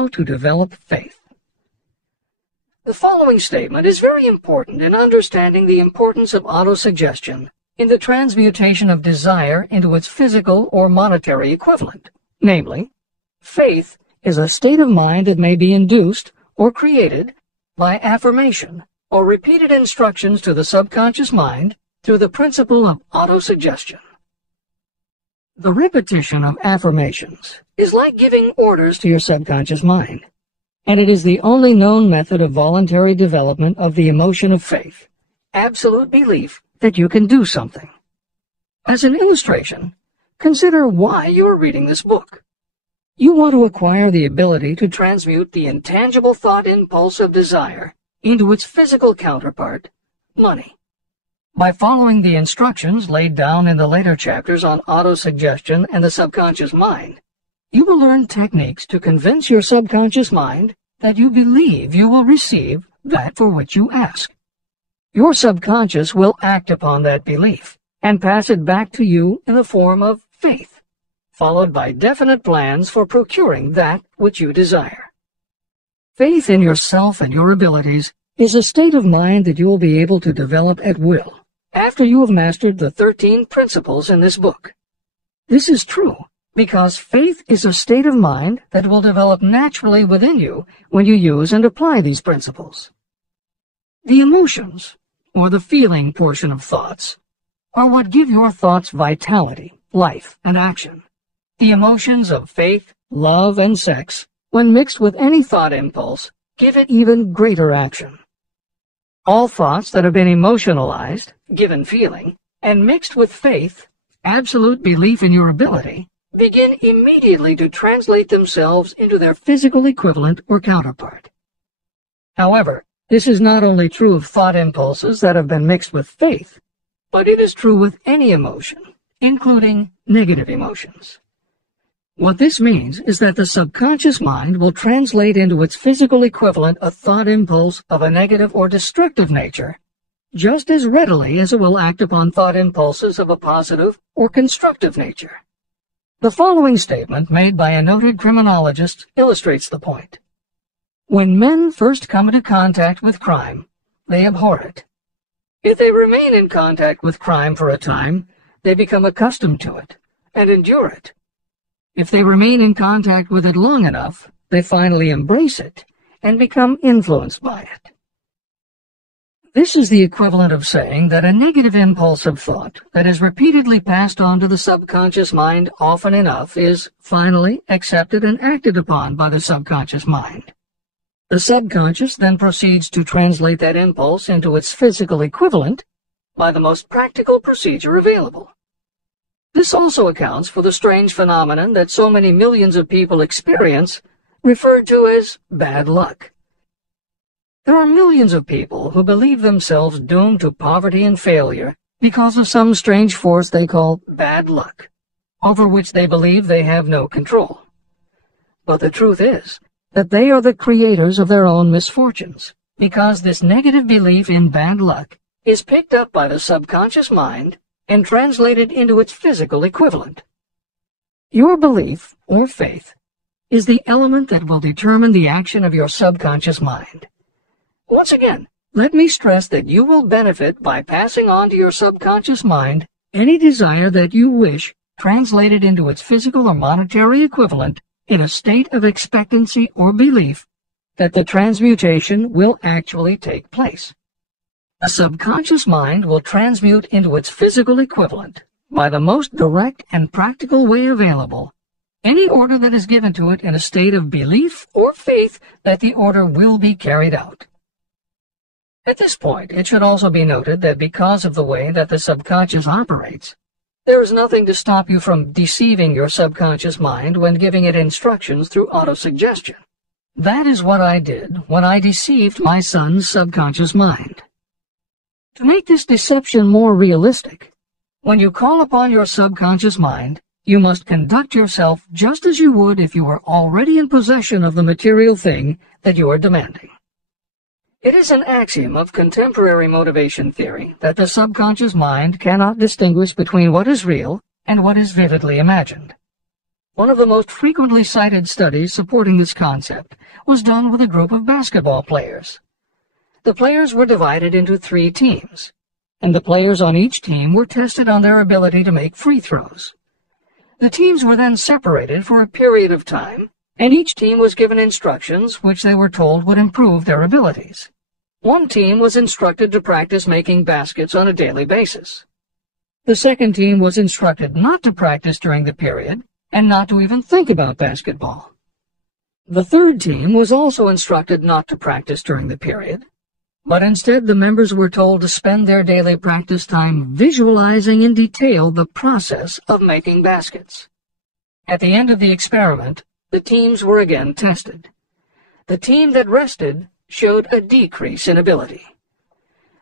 how to develop faith. The following statement is very important in understanding the importance of autosuggestion in the transmutation of desire into its physical or monetary equivalent. Namely, faith is a state of mind that may be induced or created by affirmation or repeated instructions to the subconscious mind through the principle of autosuggestion. The repetition of affirmations is like giving orders to your subconscious mind, and it is the only known method of voluntary development of the emotion of faith, absolute belief that you can do something. As an illustration, consider why you are reading this book. You want to acquire the ability to transmute the intangible thought impulse of desire into its physical counterpart, money. By following the instructions laid down in the later chapters on autosuggestion and the subconscious mind, you will learn techniques to convince your subconscious mind that you believe you will receive that for which you ask. Your subconscious will act upon that belief and pass it back to you in the form of faith, followed by definite plans for procuring that which you desire. Faith in yourself and your abilities is a state of mind that you will be able to develop at will after you have mastered the 13 principles in this book. This is true because faith is a state of mind that will develop naturally within you when you use and apply these principles. The emotions, or the feeling portion of thoughts, are what give your thoughts vitality, life, and action. The emotions of faith, love, and sex, when mixed with any thought impulse, give it even greater action. All thoughts that have been emotionalized, given feeling, and mixed with faith, absolute belief in your ability, begin immediately to translate themselves into their physical equivalent or counterpart. However, this is not only true of thought impulses that have been mixed with faith, but it is true with any emotion, including negative emotions. What this means is that the subconscious mind will translate into its physical equivalent a thought impulse of a negative or destructive nature just as readily as it will act upon thought impulses of a positive or constructive nature. The following statement made by a noted criminologist illustrates the point. When men first come into contact with crime, they abhor it. If they remain in contact with crime for a time, they become accustomed to it and endure it. If they remain in contact with it long enough, they finally embrace it and become influenced by it. This is the equivalent of saying that a negative impulse of thought that is repeatedly passed on to the subconscious mind often enough is finally accepted and acted upon by the subconscious mind. The subconscious then proceeds to translate that impulse into its physical equivalent by the most practical procedure available. This also accounts for the strange phenomenon that so many millions of people experience, referred to as bad luck. There are millions of people who believe themselves doomed to poverty and failure because of some strange force they call bad luck, over which they believe they have no control. But the truth is that they are the creators of their own misfortunes, because this negative belief in bad luck is picked up by the subconscious mind and translated into its physical equivalent. Your belief, or faith, is the element that will determine the action of your subconscious mind. Once again, let me stress that you will benefit by passing on to your subconscious mind any desire that you wish translated into its physical or monetary equivalent in a state of expectancy or belief that the transmutation will actually take place. The subconscious mind will transmute into its physical equivalent, by the most direct and practical way available, any order that is given to it in a state of belief or faith that the order will be carried out. At this point, it should also be noted that because of the way that the subconscious operates, there is nothing to stop you from deceiving your subconscious mind when giving it instructions through autosuggestion. That is what I did when I deceived my son's subconscious mind. To make this deception more realistic, when you call upon your subconscious mind, you must conduct yourself just as you would if you were already in possession of the material thing that you are demanding. It is an axiom of contemporary motivation theory that the subconscious mind cannot distinguish between what is real and what is vividly imagined. One of the most frequently cited studies supporting this concept was done with a group of basketball players. The players were divided into 3 teams, and the players on each team were tested on their ability to make free throws. The teams were then separated for a period of time, and each team was given instructions which they were told would improve their abilities. One team was instructed to practice making baskets on a daily basis. The second team was instructed not to practice during the period and not to even think about basketball. The third team was also instructed not to practice during the period, but instead the members were told to spend their daily practice time visualizing in detail the process of making baskets. At the end of the experiment, the teams were again tested. The team that rested showed a decrease in ability.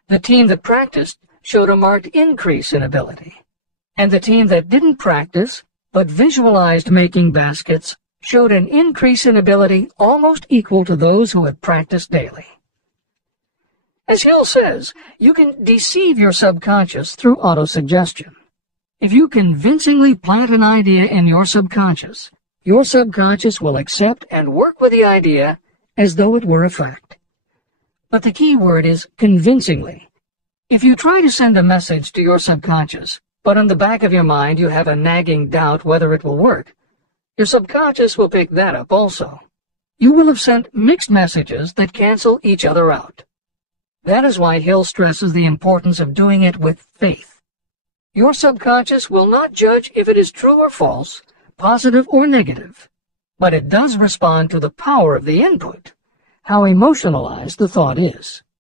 The team that practiced showed a marked increase in ability. And the team that didn't practice but visualized making baskets showed an increase in ability almost equal to those who had practiced daily. As Hill says, you can deceive your subconscious through autosuggestion. If you convincingly plant an idea in your subconscious will accept and work with the idea as though it were a fact. But the key word is convincingly. If you try to send a message to your subconscious, but in the back of your mind you have a nagging doubt whether it will work, your subconscious will pick that up also. You will have sent mixed messages that cancel each other out. That is why Hill stresses the importance of doing it with faith. Your subconscious will not judge if it is true or false, positive or negative, but it does respond to the power of the input, how emotionalized the thought is.